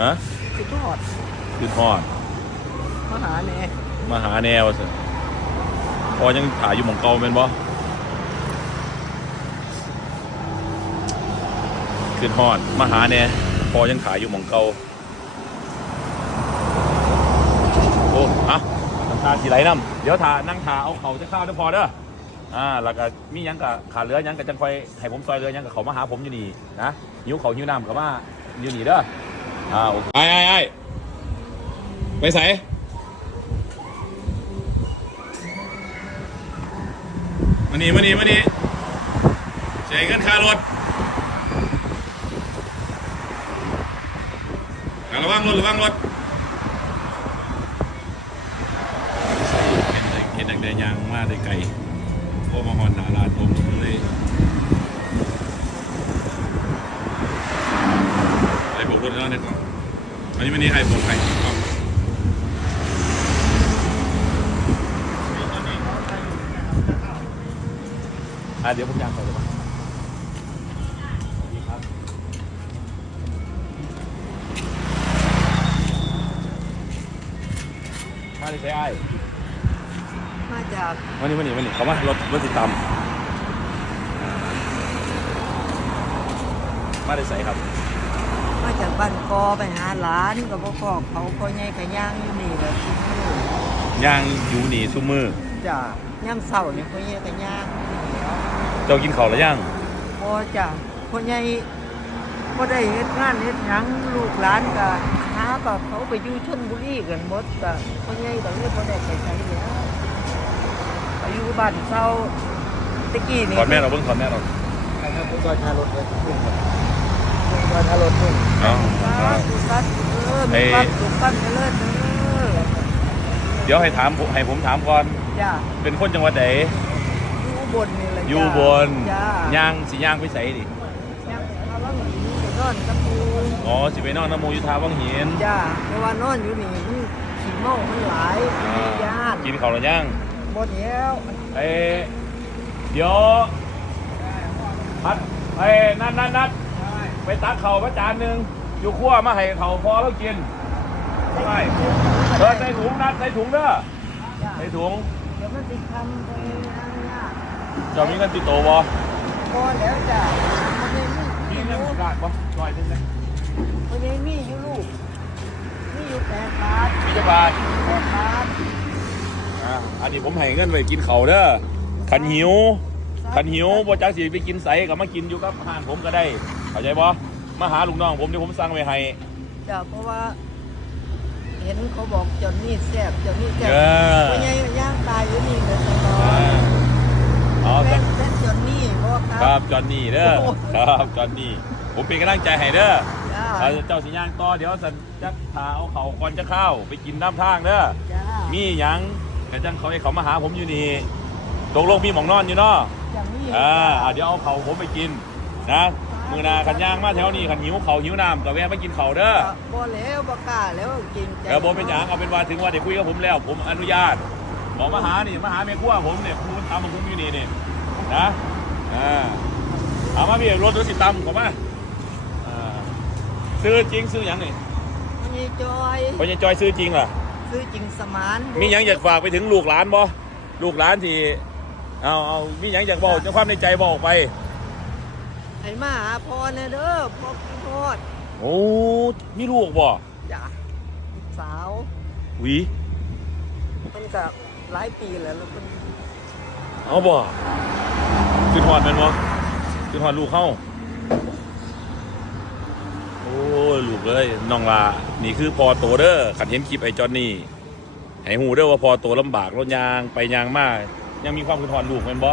ฮะคือทอดคือทอด มาหาแน่มาหาแนวสิพอยังถ่ายอยู่หมองเก่าเป็นบ่คือทอดมาหาแน่พอยังถ่ายอยู่หมองเก่าโอ้อะน้ำตาสีไหลน้ำเดี๋ยวถ่านั่งถ่าเอาเขาจะข้าวได้พอเด้ออ่าแล้วก็มีหยังกับขาเหลือหยังกับจังคอยให้ผมซอยเรือหยังกับเขามาหาผมอยู่นี่นะหิวเขาหิวน้ำกับมาอยู่นี่เด้อ อ่าโอเคไอ้ไอ้ไอ้ไปใส่มานี่มานี่มานี่เสียเงินค่ารถระวังรถระวังรถเห็นเห็นแดงๆยางมาได้ไกลโอ้มาหอนหนาลาดผมเลยไอ้โบกรถแล้วเนี่ยก่อน อันนี้มันนี่ใครโบกใครเอาอะเดี๋ยวผมยางไปเลยป่ะสวัสดีครับมาดิใช้ไอ้ายมาจากมานี่มานี่มานี่เขามารถรถติดตามมาได้ใส่ครับ มาจากบ้านกอไปหาหลานกับพ่อพ่อเขาพ่อใหญ่กับย่างอยู่นี่แหละที่นี่ย่างอยู่หนีซุมือจ้ะย่างเศร้าเนี่ยพ่อใหญ่กับย่างอยู่แล้วเจ้ากินข้าวแล้วย่างพ่อจ้ะพ่อใหญ่พ่ได้เฮ็ดงานเฮ็ดหยังลูกหลานก็หาก็เขาไปอยู่ชลบุรีกันหมดก็พ่อใหญ่ก็เลยพ่ได้ไปใช้แล้วไปอยู่บ้านเศร้าตะกี้นี่ถอดแม่เราเพิ่งถอดแม่เราครับผมก็ทารถเลยขึ้นไปก็ทารถขึ้นเอาปัดปัดเออมีปัดถูกปัดไปเลยเด้อเดี๋ยวให้ถามผมให้ผมถามก่อน จ้าเป็นคนจังหวัดไหนอยู่บนนี่แหละอยู่บนจ้าย่างสิย่างไปใส่ดิ ย่างเอาล่างหนีไปนอนกับปูอ๋อสิไปนอนน้ำมูอยุทาวังหินจ้าเพราะว่านอนอยู่นี่มันขี้เมามันหลายมีญาติกินข้าวแล้วย่างบนแล้วเอ้เดี๋ยวพัดเอ้นัดนัดนัด ไปตักเข่าวมาจานหนึ่งอยู่ขั้วมาให้เขาพอแล้วกินไม่เออใส่ถุงนัดใส่ถุงเด้อจ้าใส่ถุงเดี๋ยวมันติดคำไปนั่งยากเจ้ามีเงินติดโตวบ่พอแล้วจ้ามันยังมีมีเงินกาดบ่ซอยนึงนะมันยังมีอยู่ลูกมีอยู่แปดบาทมีจะบาทแปดบาทอ่าอันนี้ผมให้เงินไปกินเขาวเด้อคันหิวคันหิวบ่จักสิไปกินใสก็มากินอยู่กับห้านผมก็ได้ เข้าใจบ่มาหาลูกน้องผมเดี๋ยวผมสั่งไว้ให้จ้าเพราะว่า เห็นเขาบอกจอนนี่แซ่บจอนนี่แซ่บเออพ่อใหญ่ย่างตายอยู่นี่เลยตลออ่าดเอาแม่จ้ะนแม่นจอนนี่เพราะว่าครับจอห์นนี่เด้อโอ้ครับจอห์นนี่ผมเป็นกำลังใจให้เด้อจ้าเอาเจ้าสิย่างต่อเดี๋ยวสันจักพาเอาเขาก่อนจะเข้าไปกินน้ำทางเด้อ จ้ามีหยังกระจังเขาให้เขามาหาผมอยู่นี่ตกลงมีหมองนอนอยู่เนาะอย่างนี้อ่าอ่าเดี๋ยวเอาเขาผมไปกิน นะมือหนาขันย่างมาแถวนี้ขันหิวเขาหิวน้ำก็แวะไปกินเขาเด้อบ่แล้วบ่กล้าแล้วจริงใจแล้วผมเป็นหยังเอาเป็นว่าถึงว่าได้คุยกับผมแล้ว ผมอนุญาตบอกมาหานี่มาหาเมียขั้วผมเนี่ยคุณตามมาคุ้มอยู่นี่นี่นะอ่าเอามาพี่รถรถสิตามผมมาอ่าซื้อจริงซื้อหยังนี่มันมีจอยพอยังจอยซื้อจริงเหรอ ซื้อจริงสมานมีหยังอยากฝากไปถึงลูกหลานบ่ลูกหลานที่เอาเอามีหยังอยากบอกจะความในใจบอกไป ให้มาหาพ่อเนี่ยเด้อพ่อกินทอดโอ้มีลูกบ่จ้าสาวหวีมันก็หลายปีแล้วแล้วมันเอาบ่คือหอดแมันบ่คือหอดลูกเข้า โอ้ยลูกเลยน้องลานี่คือพอโตเด้อขันเห็นคลิปไอ้จอนนี่ให้หูเด้อว่าพอโตลำบากรถยางไปยางมากยังมีความคือหอดลูกแมันบ่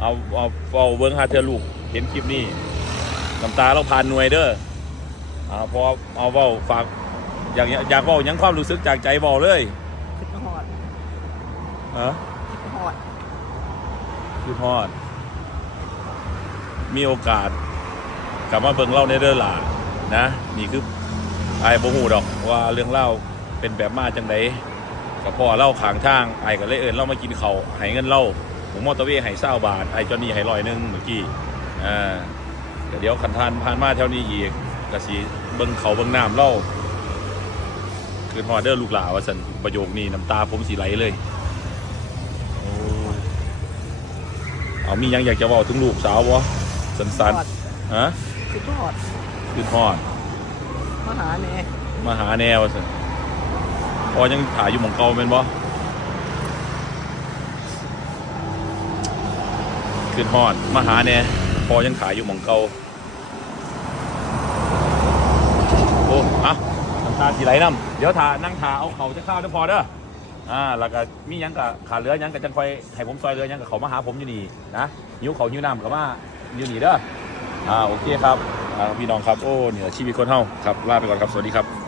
เอาเอาเอาเบิ้งหาเธอลูก เห็นคลิปนี้น้ำตาเราผ่านหน่วยเด้อเอาพอเอาเว้าฝากอยากอยากเว้าหยังความรู้สึกจากใจเว้าเลยคิดฮอดฮะคิดฮอดคือทอด มีโอกาสกลับมาเบิ่งเล่าในเด้อหล่ะนะนี่คือไอ้ายบ่ฮู้ดอกว่าเรื่องเล่าเป็นแบบมาจังไดกับพ่อเล่าขางทางไอ้ายก็เลยเอิ้นเล่ามากินเขาวให้เงินเล่าผมมอเตอร์เวย์ให้20บาทไอ้จอนนี่ให้ร้อยหนึงเมื่อกี้ อ่าก็เดี๋ยวขันทานผ่านมาแถวนี้อีกก็สิเบิ่งเขาเบิ่งน้ำเล่าคือฮอดเดอร์ลูกหลาว่าสันประโยคนี้น้ำตาผมสีไหลเลยโอ้เอามีหยังอยากจะบอกถึงลูกสาววะสันสันทอดๆฮะคือทอดคือฮอดมาหาแหน่มาหาแนวสันพอยังถ่ายอยู่หมองเก่าเป็นบ่ขึ้นฮอดมาหาแน่ พอยังขายอยู่หมองเก่าโอ้อะน้ำตาสีไหลน้ำเดี๋ยวทานั่งทาเอาเขาจะข้าวเด้พอเด้ออ่าแล้วก็มียังกับขาเหลือยังกับจังคอยให้ผมซอยเหลือยังกับเขามาหาผมอยู่นี่นะหิวเขาหิวน้ำกับมาอยู่นี่เด้ออ่าโอเคครับอ่าพี่น้องครับโอ้เหนี่ยชีวิตคนเฮาครับลาไปก่อนครับสวัสดีครับ